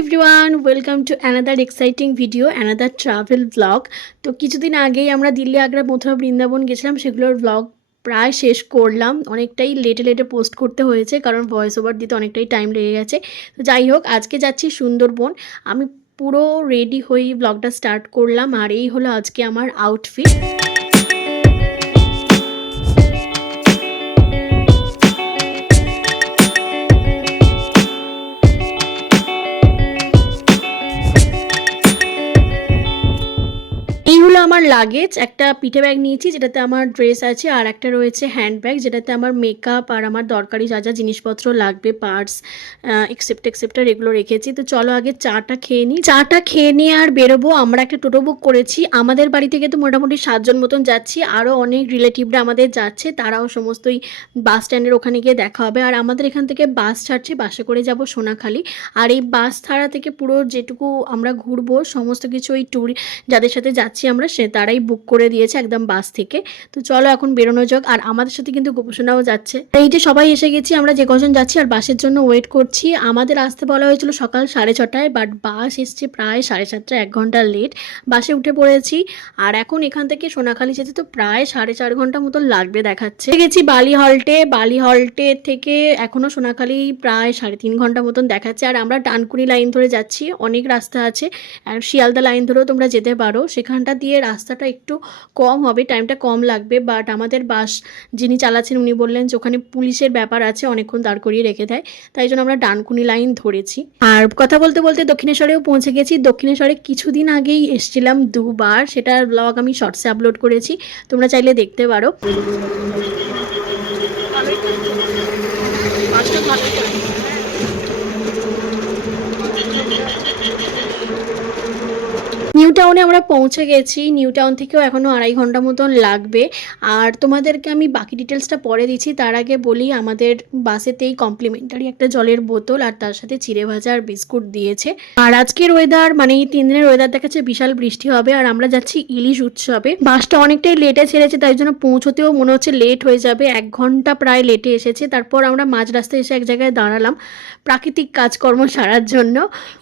Everyone, welcome to another exciting video, another travel blog. তো কিছুদিন আগেই আমরা দিল্লি, আগ্রা, মথুরা, বৃন্দাবন গেছিলাম। সেগুলোর ব্লগ প্রায় শেষ করলাম। অনেকটাই লেটে পোস্ট করতে হয়েছে, কারণ ভয়েস ওভার দিতে অনেকটাই টাইম লেগে গেছে। তো যাই হোক, আজকে যাচ্ছি সুন্দরবন। আমি পুরো রেডি হয়েই ব্লগটা স্টার্ট করলাম, আর এই হলো আজকে আমার আউটফিট। এই হলো আমার লাগেজ। একটা পিঠে ব্যাগ নিয়েছি, যেটাতে আমার ড্রেস আছে, আর একটা রয়েছে হ্যান্ড ব্যাগ, যেটাতে আমার মেকআপ আর আমার দরকারি যা যা জিনিসপত্র লাগবে, পার্টস এক্সেপ্টার এগুলো রেখেছি। তো চলো আগে চাটা খেয়ে নিই। চাটা খেয়ে নিয়ে আর বেরোবো। আমরা একটা টোটো বুক করেছি। আমাদের বাড়ি থেকে তো মোটামুটি 7 জন মতন যাচ্ছি, আরও অনেক রিলেটিভরা আমাদের যাচ্ছে, তারাও সমস্তই বাস স্ট্যান্ডের ওখানে গিয়ে দেখা হবে। আর আমাদের এখান থেকে বাস ছাড়ছে, বাসে করে যাব সোনাখালি। আর এই বাস ছাড়া থেকে পুরো যেটুকু আমরা ঘুরবো সমস্ত কিছু ওই ট্যুর যাদের সাথে যাচ্ছি আমরা, তারাই বুক করে দিয়েছে একদম বাস থেকে। তো চলো এখন বেরোনো যাক। আর আমাদের সাথে কিন্তু গোপসোনাও যাচ্ছে। এই যে সবাই এসে গেছি, আমরা যে কজন যাচ্ছি, আর বাসের জন্য ওয়েট করছি। আমাদের আসতে বলা হয়েছিল সকাল 6:30টায়, বাট বাস এসছে প্রায় 7:30, 1 ঘন্টা লেট। বাসে উঠে পড়েছি, আর এখন এখান থেকে সোনাখালি যেতে তো প্রায় 4.5 ঘন্টা মতো লাগবে দেখাচ্ছে। গেছি বালি হল্টে থেকে এখনো সোনাখালি প্রায় 3.5 ঘন্টা মতন দেখাচ্ছে। আর আমরা ডানকুনি লাইন ধরে যাচ্ছি, অনেক রাস্তা আছে। আর শিয়ালদা লাইন ধরেও তোমরা যেতে পারো, সেখানটা দিয়ে রাস্তাটা একটু কম হবে, টাইমটা কম লাগবে। বাট আমাদের বাস যিনি চালাচ্ছেন উনি বললেন যে ওখানে পুলিশের ব্যাপার আছে, অনেকক্ষণ দাঁড় করিয়ে রেখে দেয়, তাই জন্য আমরা ডানকুনি লাইন ধরেছি। আর কথা বলতে বলতে দক্ষিণেশ্বরেও পৌঁছে গেছি। দক্ষিণেশ্বরে কিছুদিন আগেই এসেছিলাম 2বার, সেটার ব্লগ আমি শর্টসে আপলোড করেছি, তোমরা চাইলে দেখতে পারো। নিউ টাউনে আমরা পৌঁছে গেছি। নিউ টাউন থেকেও এখনও 2.5 ঘন্টা মতন লাগবে। আর তোমাদেরকে আমি বাকি ডিটেলসটা পরে দিচ্ছি। তার আগে বলি, আমাদের বাসেতেই কমপ্লিমেন্টারি একটা জলের বোতল আর তার সাথে চিড়ে ভাজা আর বিস্কুট দিয়েছে। আর আজকের ওয়েদার, মানে এই 3 দিনের ওয়েদার দেখাচ্ছে বিশাল বৃষ্টি হবে। আর আমরা যাচ্ছি ইলিশ উৎসবে। বাসটা অনেকটাই লেটে ছেড়েছে, তাই জন্য পৌঁছতেও মনে হচ্ছে লেট হয়ে যাবে। 1 ঘন্টা প্রায় লেটে এসেছে। তারপর আমরা মাঝ রাস্তায় এসে এক জায়গায় দাঁড়ালাম প্রাকৃতিক কাজকর্ম সারার জন্য।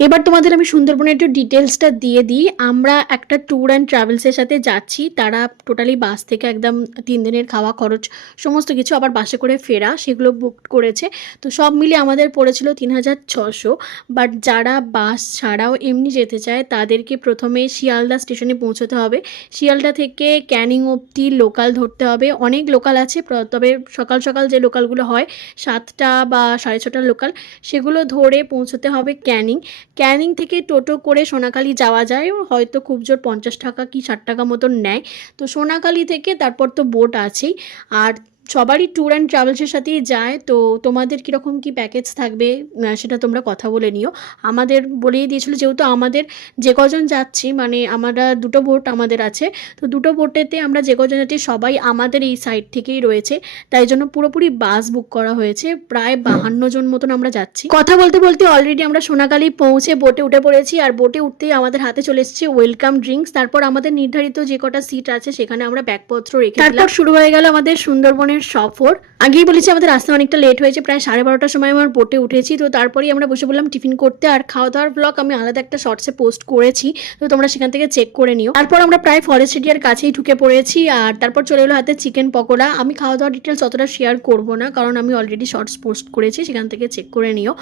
এবার তোমাদের আমি সুন্দরবনের একটু ডিটেলসটা দিয়ে দিই। আমরা একটা ট্যুর অ্যান্ড ট্রাভেলসের সাথে যাচ্ছি। তারা টোটালি বাস থেকে একদম 3 দিনের খাওয়া খরচ সমস্ত কিছু, আবার বাসে করে ফেরা, সেগুলো বুক করেছে। তো সব মিলিয়ে আমাদের পড়েছিল 3,600। বাট যারা বাস ছাড়াও এমনি যেতে চায় তাদেরকে প্রথমে শিয়ালদা স্টেশনে পৌঁছতে হবে। শিয়ালদা থেকে ক্যানিং অবধি লোকাল ধরতে হবে। অনেক লোকাল আছে, তবে সকাল সকাল যে লোকালগুলো হয় 7টা বা 6:30টার লোকাল, সেগুলো ধরে পৌঁছতে হবে ক্যানিং থেকে টোটো করে সোনাখালি যাওয়া যায়। হয়তো খুব জোর 50 টাকা কি 60 টাকা মতন নেয়। তো সোনাখালি থেকে তারপর তো বোট আছেই। আর সবারই ট্যুর অ্যান্ড ট্রাভেলসের সাথেই যায়। তো তোমাদের কীরকম কী প্যাকেজ থাকবে সেটা তোমরা কথা বলে নিও। আমাদের বলেই দিয়েছিল, যেহেতু আমাদের যে কজন যাচ্ছি, মানে আমরা 2টো বোট আমাদের আছে, তো 2টো বোটেতে আমরা যে কজন যাচ্ছি সবাই আমাদের এই সাইড থেকেই রয়েছে, তাই জন্য পুরোপুরি বাস বুক করা হয়েছে। প্রায় 52 জন মতন আমরা যাচ্ছি। কথা বলতে বলতে অলরেডি আমরা সোনাখালি পৌঁছে বোটে উঠে পড়েছি। আর বোটে উঠতেই আমাদের হাতে চলে এসেছে ওয়েলকাম ড্রিঙ্কস। তারপর আমাদের নির্ধারিত যে কটা সিট আছে সেখানে আমরা ব্যাগপত্র রেখে তারপর শুরু হয়ে গেল আমাদের সুন্দরবনের সফর। আগেই বলেছি আমাদের আসতে অনেকটা লেট হয়েছে, প্রায় 12:30টার সময় আমার বোটে উঠেছি। তো তারপরেই আমরা বসে বললাম টিফিন করতে। আর খাওয়া দাওয়ার ব্লগ আমি আলাদা একটা শর্টসে পোস্ট করেছি, তো তোমরা সেখান থেকে চেক করে নিও। তারপর আমরা প্রায় ফরেস্ট এরিয়ার কাছেই ঢুকে পড়েছি। আর তারপর চলে এলো হাতে চিকেন পকোড়া। আমি খাওয়া দাওয়ার ডিটেলস অতটা শেয়ার করবো না, কারণ আমি অলরেডি শর্টস পোস্ট করেছি, সেখান থেকে চেক করে নিও।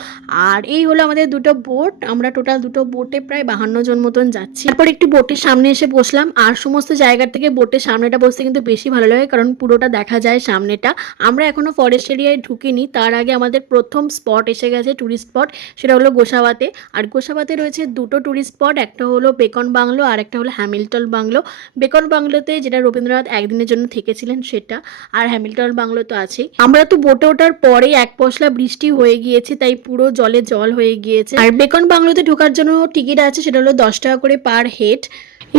আর এই হলো আমাদের 2টো বোট। আমরা টোটাল 2টো বোটে প্রায় 52 জন মতন যাচ্ছি। তারপর একটু বোটের সামনে এসে বসলাম। আর সমস্ত জায়গার থেকে বোটের সামনেটা বসতে কিন্তু বেশি ভালো লাগে, কারণ পুরোটা দেখা যায় সামনেটা। আমরা এখনো ফরেস্ট এরিয়ায় ঢুকিনি, তার আগে আমাদের প্রথম স্পট এসে গেছে, টুরিস্ট স্পট, সেটা হলো গোসাবাতে। আর গোসাবাতে রয়েছে 2টো টুরিস্ট স্পট, একটা হলো বেকন বাংলো আর একটা হলো হ্যামিল্টন বাংলো। বেকন বাংলোতে যেটা রবীন্দ্রনাথ একদিনের জন্য থেকেছিলেন সেটা, আর হ্যামিল্টন বাংলো তো আছেই। আমরা তো বোটে ওঠার পরেই এক পশলা বৃষ্টি হয়ে গিয়েছে, তাই পুরো জলে জল হয়ে গিয়েছে। আর বেকন বাংলোতে ঢোকার জন্য টিকিট আছে, সেটা হলো 10 টাকা করে পার হেড।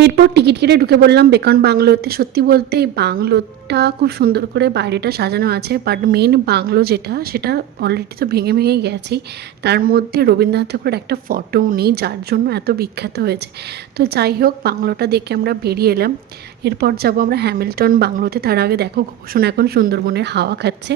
এরপর টিকিট কেটে ঢুকে পড়লাম বেকন বাংলোতে। সত্যি বলতে এই বাংলোটা বাংলোটা খুব সুন্দর করে বাইরেটা সাজানো আছে, বাট মেন বাংলো যেটা সেটা অলরেডি তো ভেঙে ভেঙে গেছেই। তার মধ্যে রবীন্দ্রনাথ ঠাকুরের একটা ফটোও নেই, যার জন্য এত বিখ্যাত হয়েছে। তো যাই হোক, বাংলোটা দেখে আমরা বেরিয়ে এলাম। এরপর যাব আমরা হ্যামিল্টন বাংলোতে। তার আগে দেখো ঘোষণ এখন সুন্দরবনের হাওয়া খাচ্ছে,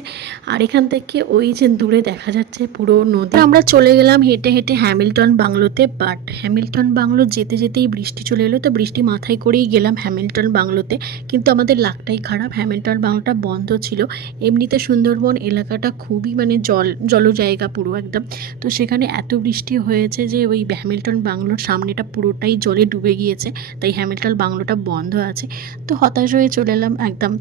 আর এখান থেকে ওই যে দূরে দেখা যাচ্ছে পুরো নদী। আমরা চলে গেলাম হেঁটে হেঁটে হ্যামিল্টন বাংলোতে, বাট হ্যামিল্টন বাংলো যেতে যেতেই বৃষ্টি চলে এলো। তো বৃষ্টি মাথায় করেই গেলাম হ্যামিল্টন বাংলোতে, কিন্তু আমাদের লাকটাই খারাপ, হ্যামিল্টন বাংলোটা বন্ধ ছিল। এমনিতে সুন্দরবন এলাকাটা খুবই মানে জল জায়গা পুরো একদম। তো সেখানে এত বৃষ্টি হয়েছে যে ওই হ্যামিল্টন বাংলোর সামনেটা পুরোটাই জলে ডুবে গিয়েছে, তাই হ্যামিল্টন বাংলোটা বন্ধ আছে। তো হতাশ হয়ে চলে এলাম একদম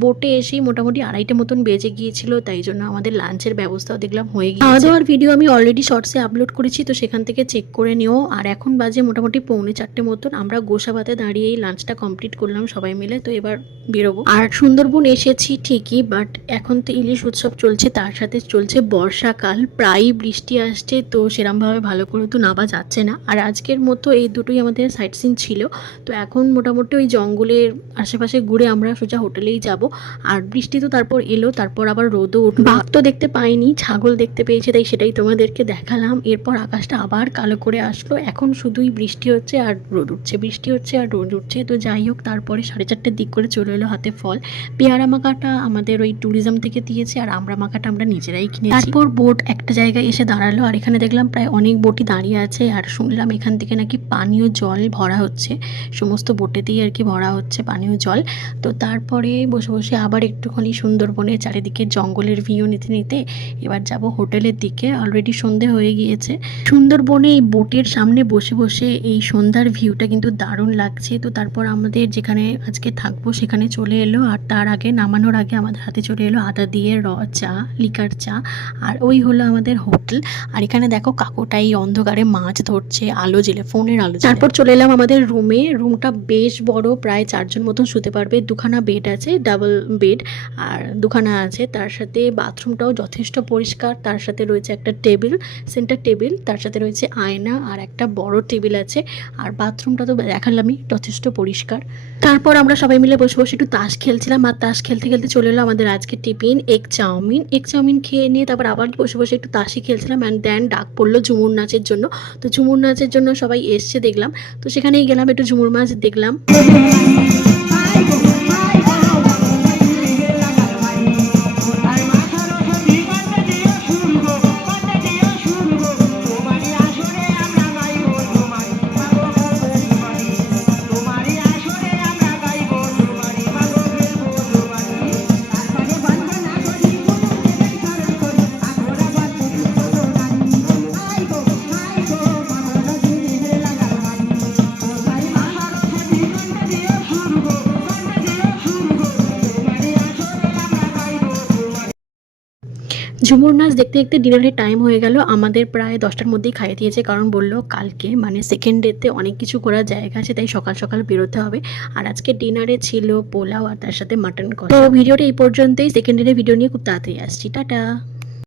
বোটে এসেই মোটামুটি 2:30 মতন বেজে গিয়েছিল, তাই জন্য আমাদের লাঞ্চের ব্যবস্থাও দেখলাম হয়ে গিয়েছে। খাওয়া দাওয়ার ভিডিও আমি অলরেডি শর্টসে আপলোড করেছি, তো সেখান থেকে চেক করে নিও। আর এখন বাজে মোটামুটি 3:45 মতন। আমরা গোসাবাতে দাঁড়িয়ে এই লাঞ্চটা কমপ্লিট করলাম সবাই মিলে। তো এবার বেরোবো। আর সুন্দরবন এসেছি ঠিকই, বাট এখন তো ইলিশ উৎসব চলছে, তার সাথে চলছে বর্ষাকাল, প্রায়ই বৃষ্টি আসছে, তো সেরমভাবে ভালো করে তো নামা যাচ্ছে না। আর আজকের মতো এই দুটোই আমাদের সাইট সিন ছিল। তো এখন মোটামুটি ওই জঙ্গলের আশেপাশে ঘুরে আমরা সোজা হোটেলেই যাব। আর বৃষ্টি তো তারপর এলো, তারপর আবার রোদও উঠলো। বাঘ তো দেখতে পাইনি, ছাগল দেখতে পেয়েছি, তাই সেটাই তোমাদেরকে দেখালাম। এরপর আকাশটা আবার কালো করে আসলো, এখন শুধুই বৃষ্টি হচ্ছে আর রোদ উঠছে, বৃষ্টি হচ্ছে আর রোদ উঠছে। তো যাই হোক, তারপরে 4:30 দিক করে চলে এলো হাতে ফল। পেয়ারা মাখাটা আমাদের ওই ট্যুরিজম থেকে দিয়েছে, আর আমরা মাখাটা আমরা নিজেরাই কিনেছি। তারপর বোট একটা জায়গায় এসে দাঁড়ালো, আর এখানে দেখলাম প্রায় অনেক বোটই দাঁড়িয়ে আছে। আর শুনলাম এখান থেকে নাকি পানীয় জল ভরা হচ্ছে, সমস্ত বোটেতেই আর কি ভরা হচ্ছে পানীয় জল। তো তারপরে বসে বসে আবার একটুখানি সুন্দরবনের চারিদিকে জঙ্গলের ভিউ নিতে নিতে এবার যাব হোটেলের দিকে। অলরেডি সন্ধে হয়ে গিয়েছে। সুন্দরবনে এই বোটের সামনে বসে বসে এই সন্ধ্যার ভিউটা কিন্তু দারুণ লাগছে। তো তারপর আমাদের যেখানে আজকে থাকবো সেখানে চলে এলো, আর তার আগে নামানোর আগে আমাদের হাতে চলে এলো আদা দিয়ে চা, লিকার চা। আর ওই হলো আমাদের হোটেল। আর এখানে দেখো কাকুটাই অন্ধকারে মাছ ধরছে আলো জেলে, ফোনের আলো। তারপর চলে এলাম আমাদের রুমে। রুমটা বেশ বড়, প্রায় 4 জন মতন শুতে পারবে। 2খানা বেড আছে, ডাবল বেড, আর 2খানা আছে। তার সাথে বাথরুমটাও যথেষ্ট পরিষ্কার। তার সাথে রয়েছে একটা টেবিল, সেন্টার টেবিল, তার সাথে রয়েছে আয়না আর একটা বড় টেবিল আছে। আর বাথরুমটা তো দেখালামই, যথেষ্ট পরিষ্কার। তারপর আমরা সবাই মিলে বসে বসে একটু তাস খেলছিলাম, আর তাস খেলতে খেলতে চলে এলো আমাদের আজকে টিফিন এগ চাউমিন খেয়ে নিয়ে তারপর আবার বসে বসে একটু তাসই খেলছিলাম। অ্যান্ড দেন ডাক পড়লো ঝুমুর নাচের জন্য। তো ঝুমুর নাচের জন্য সবাই এসছে দেখলাম, তো সেখানেই গেলাম, একটু ঝুমুর নাচ দেখলাম। ঝুমুর নাচ দেখতে দেখতে ডিনারের টাইম হয়ে গেল। আমাদের প্রায় 10টার মধ্যেই খাইয়ে দিয়েছে, কারণ বললো কালকে মানে সেকেন্ড ডেতে অনেক কিছু করার জায়গা আছে, তাই সকাল সকাল বেরোতে হবে। আর আজকে ডিনারে ছিল পোলাও আর তার সাথে মাটন কষা। তো ভিডিওটা এই পর্যন্তই। সেকেন্ড ডের ভিডিও নিয়ে খুব তাড়াতাড়ি আসছি। টাটা।